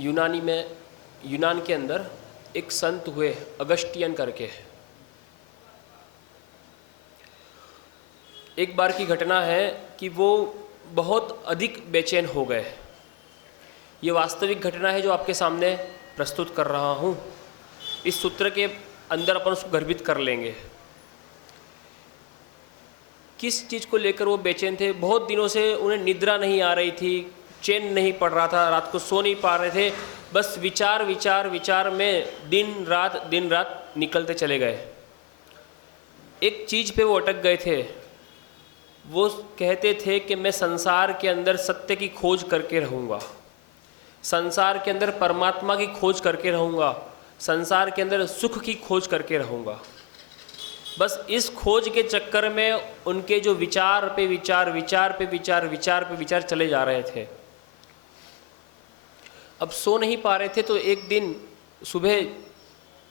यूनान के अंदर एक संत हुए अगस्टियन करके। एक बार की घटना है कि वो बहुत अधिक बेचैन हो गए। ये वास्तविक घटना है जो आपके सामने प्रस्तुत कर रहा हूँ। इस सूत्र के अंदर अपन उसको गर्भित कर लेंगे। किस चीज़ को लेकर वो बेचैन थे? बहुत दिनों से उन्हें निद्रा नहीं आ रही थी, चैन नहीं पड़ रहा था, रात को सो नहीं पा रहे थे। बस विचार विचार विचार में दिन रात निकलते चले गए। एक चीज़ पे वो अटक गए थे। वो कहते थे कि मैं संसार के अंदर सत्य की खोज करके रहूँगा, संसार के अंदर परमात्मा की खोज करके रहूँगा, संसार के अंदर सुख की खोज करके रहूँगा। बस इस खोज के चक्कर में उनके जो विचार पे विचार चले जा रहे थे। अब सो नहीं पा रहे थे तो एक दिन सुबह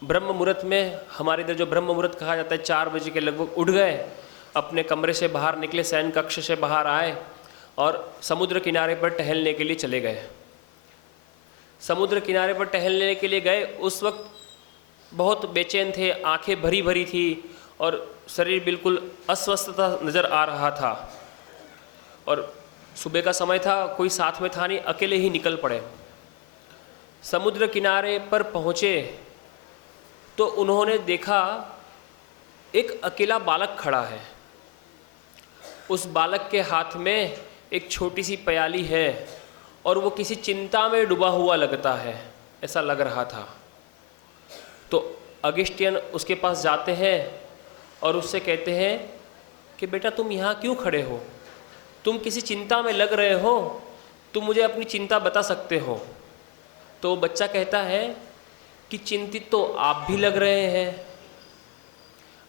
ब्रह्म मुहूर्त में, हमारे इधर जो ब्रह्म मुहूर्त कहा जाता है, 4 बजे के लगभग उठ गए, अपने कमरे से बाहर निकले, शयन कक्ष से बाहर आए और समुद्र किनारे पर टहलने के लिए चले गए। समुद्र किनारे पर टहलने के लिए गए। उस वक्त बहुत बेचैन थे, आंखें भरी भरी थी और शरीर बिल्कुल अस्वस्थता नज़र आ रहा था। और सुबह का समय था, कोई साथ में था नहीं, अकेले ही निकल पड़े। समुद्र किनारे पर पहुँचे तो उन्होंने देखा एक अकेला बालक खड़ा है। उस बालक के हाथ में एक छोटी सी प्याली है और वो किसी चिंता में डूबा हुआ लगता है, ऐसा लग रहा था। तो अगस्टियन उसके पास जाते हैं और उससे कहते हैं कि बेटा तुम यहाँ क्यों खड़े हो? तुम किसी चिंता में लग रहे हो, तुम मुझे अपनी चिंता बता सकते हो। तो बच्चा कहता है कि चिंतित तो आप भी लग रहे हैं,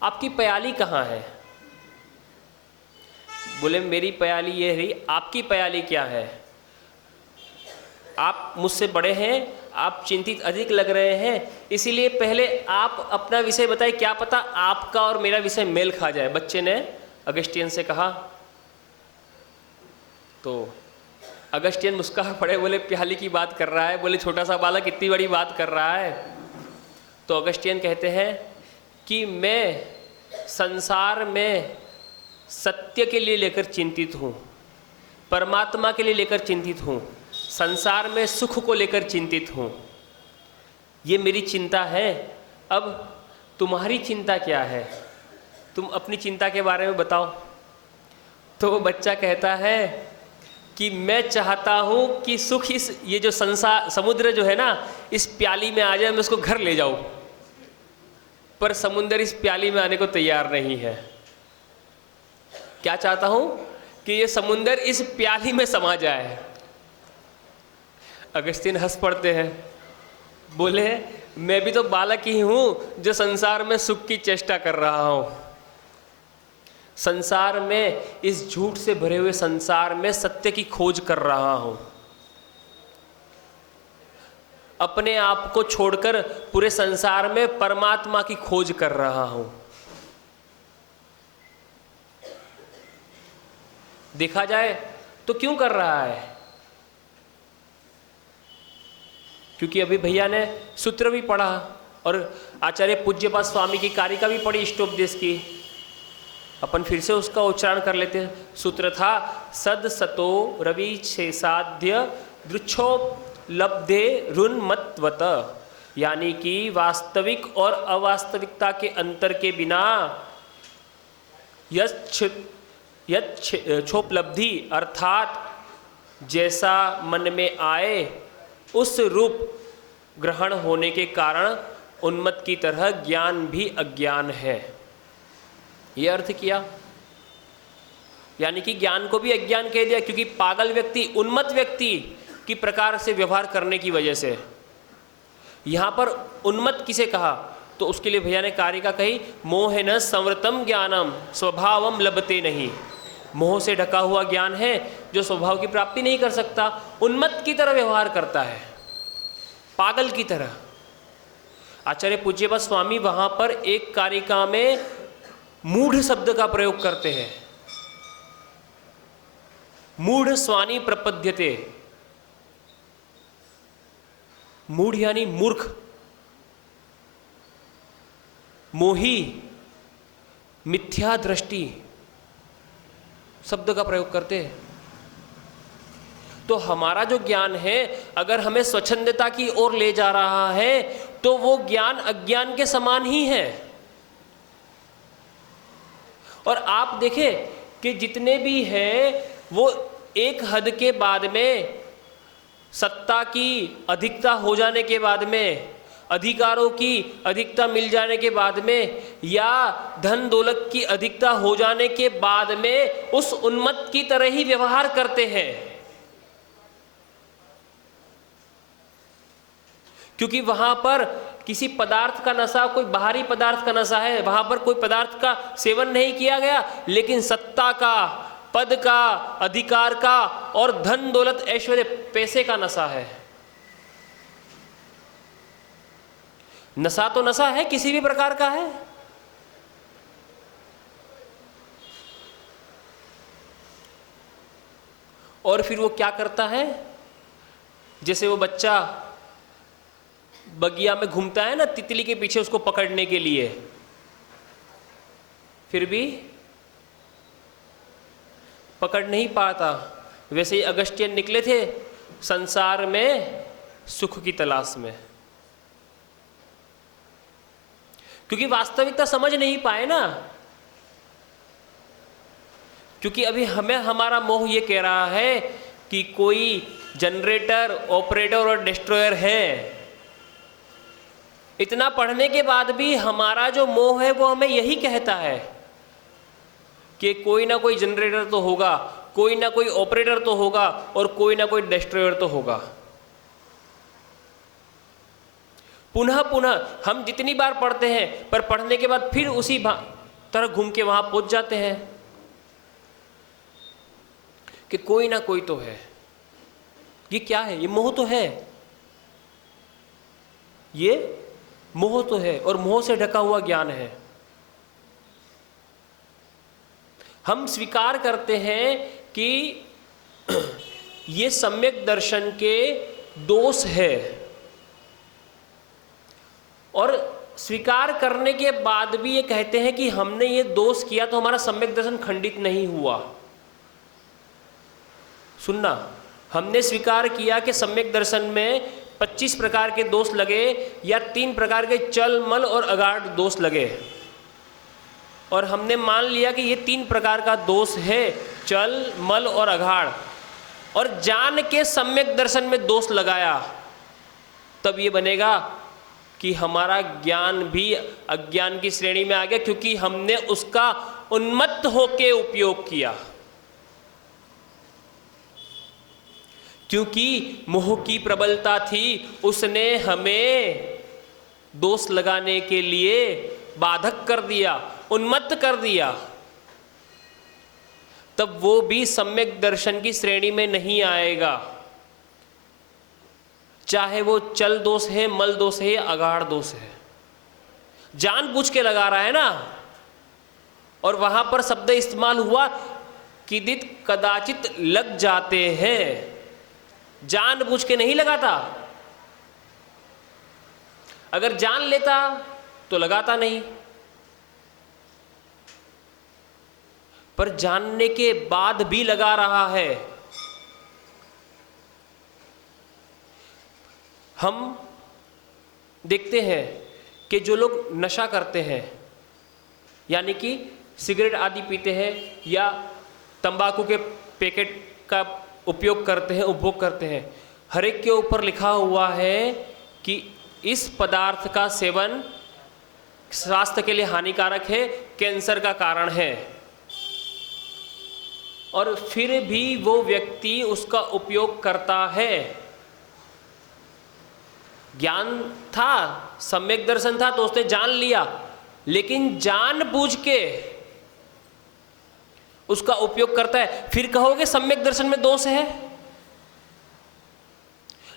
आपकी प्याली कहाँ है? बोले मेरी प्याली ये रही, आपकी प्याली क्या है? आप मुझसे बड़े हैं, आप चिंतित अधिक लग रहे हैं, इसीलिए पहले आप अपना विषय बताइए, क्या पता आपका और मेरा विषय मेल खा जाए, बच्चे ने अगस्टियन से कहा। तो अगस्टियन मुस्कुरा पड़े, बोले प्याली की बात कर रहा है? बोले छोटा सा बालक इतनी बड़ी बात कर रहा है? तो अगस्टियन कहते हैं कि मैं संसार में सत्य के लिए लेकर चिंतित हूँ, परमात्मा के लिए लेकर चिंतित हूँ, संसार में सुख को लेकर चिंतित हूँ, ये मेरी चिंता है। अब तुम्हारी चिंता क्या है? तुम अपनी चिंता के बारे में बताओ। तो वो बच्चा कहता है कि मैं चाहता हूँ कि सुख ये जो संसार समुद्र जो है ना, इस प्याली में आ जाए, मैं उसको घर ले जाऊँ, पर समुद्र इस प्याली में आने को तैयार नहीं है। क्या चाहता हूँ कि ये समुद्र इस प्याली में समा जाए। अगस्तिन हंस पड़ते हैं, बोले मैं भी तो बालक ही हूँ जो संसार में सुख की चेष्टा कर रहा हूँ। संसार में, इस झूठ से भरे हुए संसार में सत्य की खोज कर रहा हूँ। अपने आप को छोड़कर पूरे संसार में परमात्मा की खोज कर रहा हूँ। देखा जाए तो क्यों कर रहा है? क्योंकि अभी भैया ने सूत्र भी पढ़ा और आचार्य पूज्यपाद स्वामी की कारिका भी पढ़ी इष्टोपदेश की। अपन फिर से उसका उच्चारण कर लेते हैं। सूत्र था सद सतो रवि शेषाद्य दृक्षोपलब्धे रुन्मत्वत, यानी कि वास्तविक और अवास्तविकता के अंतर के बिना यच्छोपलब्धि अर्थात जैसा मन में आए उस रूप ग्रहण होने के कारण उन्मत्त की तरह ज्ञान भी अज्ञान है। यह अर्थ किया, यानी कि ज्ञान को भी अज्ञान कह दिया, क्योंकि पागल व्यक्ति उन्मत्त व्यक्ति की प्रकार से व्यवहार करने की वजह से। यहाँ पर उन्मत्त किसे कहा? तो उसके लिए भैया ने कारिका कही, मोहेन संवृतम ज्ञानम स्वभावम लभते नहीं। मोह से ढका हुआ ज्ञान है जो स्वभाव की प्राप्ति नहीं कर सकता, उन्मत्त की तरह व्यवहार करता है, पागल की तरह। आचार्य पूज्यपाद स्वामी वहां पर एक कारिका में मूढ़ शब्द का प्रयोग करते हैं। मूढ़ स्वानी प्रपद्यते, मूढ़ यानी मूर्ख, मोही, मिथ्या दृष्टि शब्द का प्रयोग करते हैं। तो हमारा जो ज्ञान है अगर हमें स्वच्छंदता की ओर ले जा रहा है तो वो ज्ञान अज्ञान के समान ही है। और आप देखें कि जितने भी हैं वो एक हद के बाद में, सत्ता की अधिकता हो जाने के बाद में, अधिकारों की अधिकता मिल जाने के बाद में, या धन दौलत की अधिकता हो जाने के बाद में उस उन्मत्त की तरह ही व्यवहार करते हैं। क्योंकि वहां पर किसी पदार्थ का नशा, कोई बाहरी पदार्थ का नशा है, वहां पर कोई पदार्थ का सेवन नहीं किया गया, लेकिन सत्ता का, पद का, अधिकार का और धन दौलत ऐश्वर्य पैसे का नशा है। नशा तो नशा है, किसी भी प्रकार का है। और फिर वो क्या करता है, जैसे वो बच्चा बगिया में घूमता है ना तितली के पीछे उसको पकड़ने के लिए, फिर भी पकड़ नहीं पाता, वैसे ही अगस्त्यन निकले थे संसार में सुख की तलाश में, क्योंकि वास्तविकता समझ नहीं पाए ना। क्योंकि अभी हमें हमारा मोह ये कह रहा है कि कोई जनरेटर, ऑपरेटर और डिस्ट्रॉयर है। इतना पढ़ने के बाद भी हमारा जो मोह है वो हमें यही कहता है कि कोई ना कोई जनरेटर तो होगा, कोई ना कोई ऑपरेटर तो होगा और कोई ना कोई डिस्ट्रॉयर तो होगा। पुनः पुनः हम जितनी बार पढ़ते हैं, पर पढ़ने के बाद फिर उसी तरह घूम के वहां पहुंच जाते हैं कि कोई ना कोई तो है। ये क्या है? ये मोह तो है, ये मोह तो है, और मोह से ढका हुआ ज्ञान है। हम स्वीकार करते हैं कि ये सम्यक दर्शन के दोष है, और स्वीकार करने के बाद भी ये कहते हैं कि हमने ये दोष किया तो हमारा सम्यक दर्शन खंडित नहीं हुआ। सुनना, हमने स्वीकार किया कि सम्यक दर्शन में 25 प्रकार के दोष लगे या 3 प्रकार के चल, मल और अगाढ़ दोष लगे, और हमने मान लिया कि ये 3 प्रकार का दोष है, चल, मल और अगाढ़, और जान के सम्यक दर्शन में दोष लगाया, तब ये बनेगा कि हमारा ज्ञान भी अज्ञान की श्रेणी में आ गया, क्योंकि हमने उसका उन्मत्त होके उपयोग किया। क्योंकि मोह की प्रबलता थी, उसने हमें दोष लगाने के लिए बाधक कर दिया, उन्मत्त कर दिया, तब वो भी सम्यक दर्शन की श्रेणी में नहीं आएगा। चाहे वो चल दोष है, मल दोष है या अगाढ़ दोष है, जानबूझ के लगा रहा है ना। और वहां पर शब्द इस्तेमाल हुआ किदित कदाचित लग जाते हैं, जानबूझ के नहीं लगाता। अगर जान लेता तो लगाता नहीं, पर जानने के बाद भी लगा रहा है। हम देखते हैं कि जो लोग नशा करते हैं, यानी कि सिगरेट आदि पीते हैं या तंबाकू के पैकेट का उपयोग करते हैं, उपभोग करते हैं, हर एक के ऊपर लिखा हुआ है कि इस पदार्थ का सेवन स्वास्थ्य के लिए हानिकारक है, कैंसर का कारण है, और फिर भी वो व्यक्ति उसका उपयोग करता है। ज्ञान था, सम्यक दर्शन था, तो उसने जान लिया, लेकिन जानबूझ के उसका उपयोग करता है। फिर कहोगे सम्यक दर्शन में दोष है?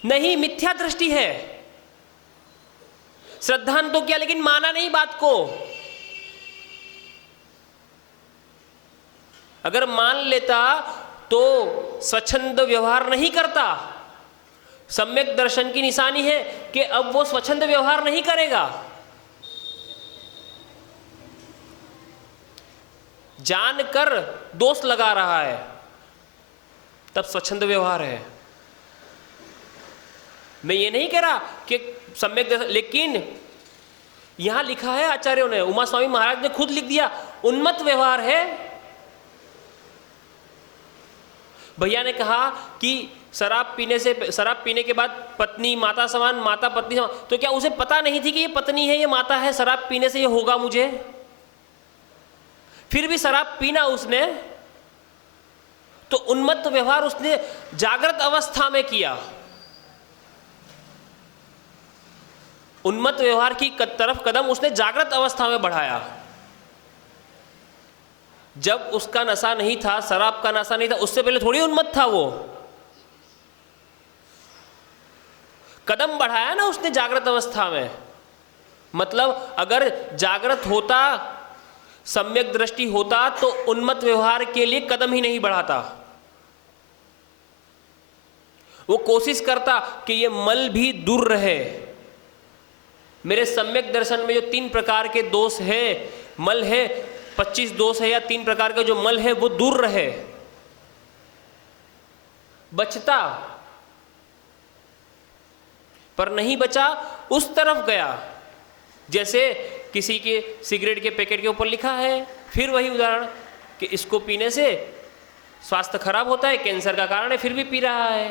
नहीं, मिथ्या दृष्टि है। श्रद्धान तो क्या, लेकिन माना नहीं बात को। अगर मान लेता तो स्वच्छंद व्यवहार नहीं करता, सम्यक दर्शन की निशानी है कि अब वो स्वच्छंद व्यवहार नहीं करेगा। जानकर दोष लगा रहा है, तब स्वच्छंद व्यवहार है। मैं ये नहीं कह रहा कि सम्यक दर्शन, लेकिन यहां लिखा है आचार्यों ने, उमा स्वामी महाराज ने खुद लिख दिया, उन्मत्त व्यवहार है। भैया ने कहा कि शराब पीने के बाद पत्नी माता समान, माता पत्नी समान, तो क्या उसे पता नहीं थी कि ये पत्नी है, ये माता है, शराब पीने से ये होगा मुझे? फिर भी शराब पीना उसने, तो उन्मत्त व्यवहार उसने जागृत अवस्था में किया। उन्मत्त व्यवहार की तरफ कदम उसने जागृत अवस्था में बढ़ाया। जब उसका नशा नहीं था, शराब का नशा नहीं था, उससे पहले थोड़ी उन्मत्त था वो। कदम बढ़ाया ना उसने जागृत अवस्था में। मतलब अगर जागृत होता, सम्यक दृष्टि होता, तो उन्मत्त व्यवहार के लिए कदम ही नहीं बढ़ाता। वो कोशिश करता कि ये मल भी दूर रहे। मेरे सम्यक दर्शन में जो 3 प्रकार के दोष है, मल है, 25 दोष है या 3 प्रकार का जो मल है, वो दूर रहे। बचता, पर नहीं बचा, उस तरफ गया। जैसे किसी के सिगरेट के पैकेट के ऊपर लिखा है, फिर वही उदाहरण कि इसको पीने से स्वास्थ्य खराब होता है, कैंसर का कारण है, फिर भी पी रहा है।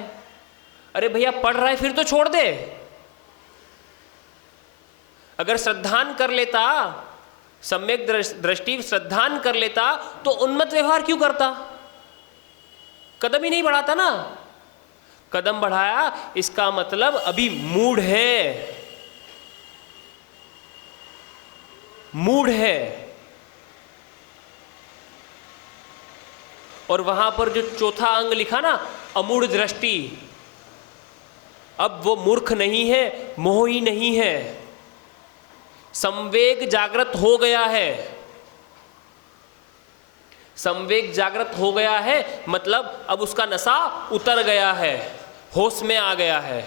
अरे भैया, पढ़ रहा है फिर तो छोड़ दे। अगर श्रद्धान कर लेता, सम्यक दृष्टि श्रद्धान कर लेता, तो उन्मत्त व्यवहार क्यों करता? कदम ही नहीं बढ़ाता ना। कदम बढ़ाया, इसका मतलब अभी मूढ़ है, मूढ़ है। और वहां पर जो चौथा अंग लिखा ना, अमूढ़ दृष्टि, अब वो मूर्ख नहीं है, मोही नहीं है, संवेग जागृत हो गया है। संवेग जागृत हो गया है मतलब अब उसका नशा उतर गया है, होश में आ गया है।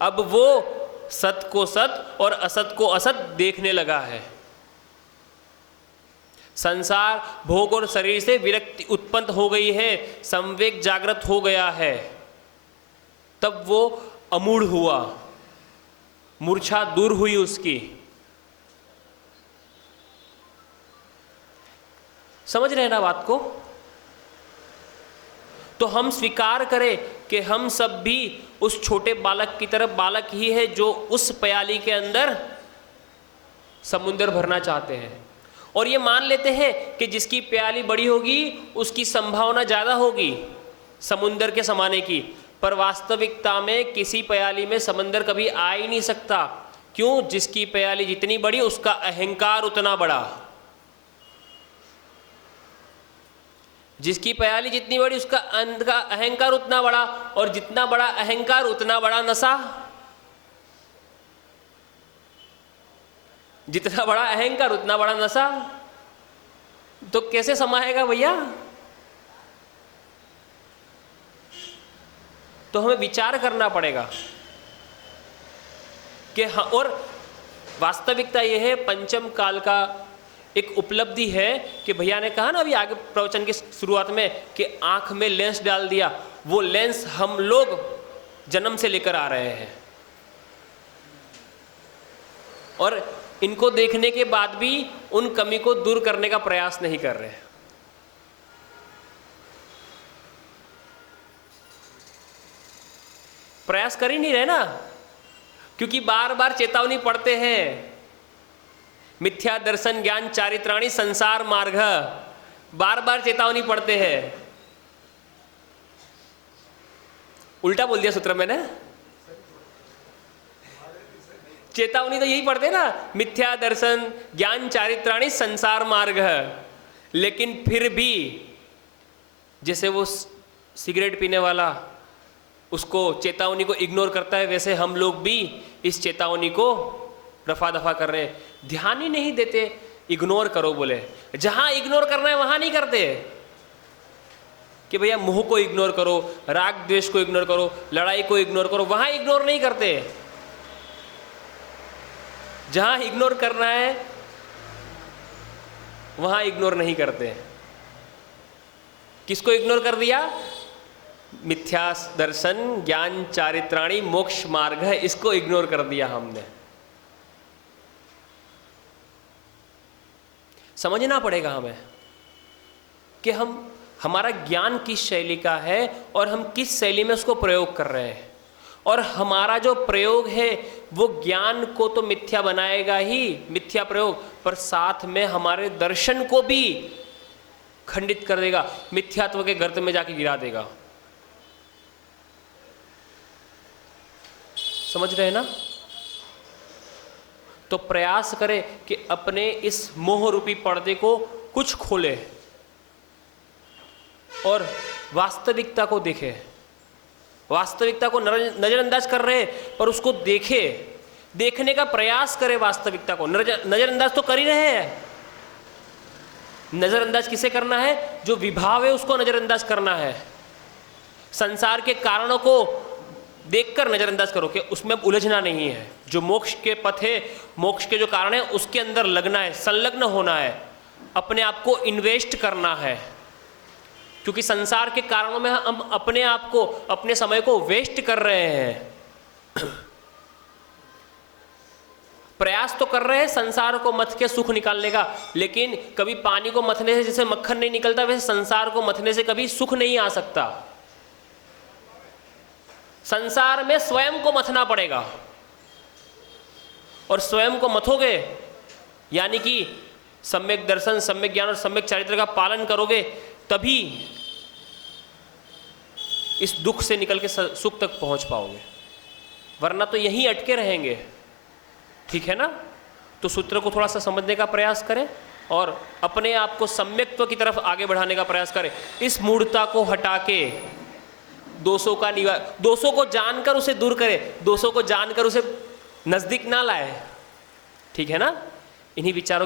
अब वो सत को सत और असत को असत देखने लगा है। संसार, भोग और शरीर से विरक्ति उत्पन्न हो गई है, संवेग जागृत हो गया है। तब वो अमूढ़ हुआ, मूर्छा दूर हुई उसकी। समझ रहे हैं ना बात को? तो हम स्वीकार करें कि हम सब भी उस छोटे बालक की तरह बालक ही है जो उस प्याली के अंदर समुद्र भरना चाहते हैं, और ये मान लेते हैं कि जिसकी प्याली बड़ी होगी उसकी संभावना ज़्यादा होगी समुद्र के समाने की। पर वास्तविकता में किसी प्याली में समंदर कभी आ ही नहीं सकता। क्यों? जिसकी प्याली जितनी बड़ी उसका अहंकार उतना बड़ा। जिसकी प्याली जितनी बड़ी उसका अहंकार उतना बड़ा, और जितना बड़ा अहंकार उतना बड़ा नशा। जितना बड़ा अहंकार उतना बड़ा नशा। तो कैसे समाएगा भैया? तो हमें विचार करना पड़ेगा कि हाँ। और वास्तविकता यह है, पंचम काल का एक उपलब्धि है कि भैया ने कहा ना अभी आगे प्रवचन की शुरुआत में कि आंख में लेंस डाल दिया। वो लेंस हम लोग जन्म से लेकर आ रहे हैं, और इनको देखने के बाद भी उन कमी को दूर करने का प्रयास नहीं कर रहे हैं। प्रयास कर ही नहीं रहे ना, क्योंकि बार बार चेतावनी पढ़ते हैं, मिथ्या दर्शन ज्ञान चारित्राणी संसार मार्ग, बार बार चेतावनी पढ़ते हैं। उल्टा बोल दिया सूत्र मैंने। चेतावनी तो यही पढ़ते ना, मिथ्या दर्शन ज्ञान चारित्राणी संसार मार्ग। लेकिन फिर भी जैसे वो सिगरेट पीने वाला उसको चेतावनी को इग्नोर करता है, वैसे हम लोग भी इस चेतावनी को रफा दफा कर रहे हैं। ध्यान ही नहीं देते, इग्नोर करो बोले। जहां इग्नोर करना है वहां नहीं करते। कि भैया मोह को इग्नोर करो, राग द्वेष को इग्नोर करो, लड़ाई को इग्नोर करो, वहां इग्नोर नहीं करते। जहां इग्नोर करना है वहां इग्नोर नहीं करते। किसको इग्नोर कर दिया? मिथ्या दर्शन, ज्ञान चारित्राणी, मोक्ष मार्ग है, इसको इग्नोर कर दिया हमने। समझना पड़ेगा हमें कि हमारा ज्ञान किस शैली का है और हम किस शैली में उसको प्रयोग कर रहे हैं। और हमारा जो प्रयोग है वो ज्ञान को तो मिथ्या बनाएगा ही, मिथ्या प्रयोग, पर साथ में हमारे दर्शन को भी खंडित कर देगा, मिथ्यात्व के गर्त में जाके गिरा देगा। समझ रहे हैं ना? तो प्रयास करें कि अपने इस मोह रूपी पर्दे को कुछ खोले और वास्तविकता को देखे। वास्तविकता को नजरअंदाज कर रहे हैं पर उसको देखे, देखने का प्रयास करें। वास्तविकता को नजरअंदाज तो कर ही रहे हैं। नजरअंदाज किसे करना है? जो विभाव है उसको नजरअंदाज करना है। संसार के कारणों को देखकर नजरअंदाज करो कि उसमें उलझना नहीं है। जो मोक्ष के पथ है, मोक्ष के जो कारण है उसके अंदर लगना है, संलग्न होना है, अपने आप को इन्वेस्ट करना है। क्योंकि संसार के कारणों में हम अपने आप को, अपने समय को वेस्ट कर रहे हैं। प्रयास तो कर रहे हैं संसार को मथ के सुख निकालने का, लेकिन कभी पानी को मथने से जैसे मक्खन नहीं निकलता, वैसे संसार को मथने से कभी सुख नहीं आ सकता। संसार में स्वयं को मथना पड़ेगा, और स्वयं को मथोगे यानी कि सम्यक दर्शन, सम्यक ज्ञान और सम्यक चरित्र का पालन करोगे, तभी इस दुख से निकल के सुख तक पहुंच पाओगे, वरना तो यहीं अटके रहेंगे। ठीक है ना? तो सूत्र को थोड़ा सा समझने का प्रयास करें और अपने आप को सम्यक्त्व की तरफ आगे बढ़ाने का प्रयास करें। इस मूढ़ता को हटा के दोषों का दोषों को जानकर उसे दूर करें, दोषों को जानकर उसे नजदीक ना लाए। ठीक है ना? इन्हीं विचारों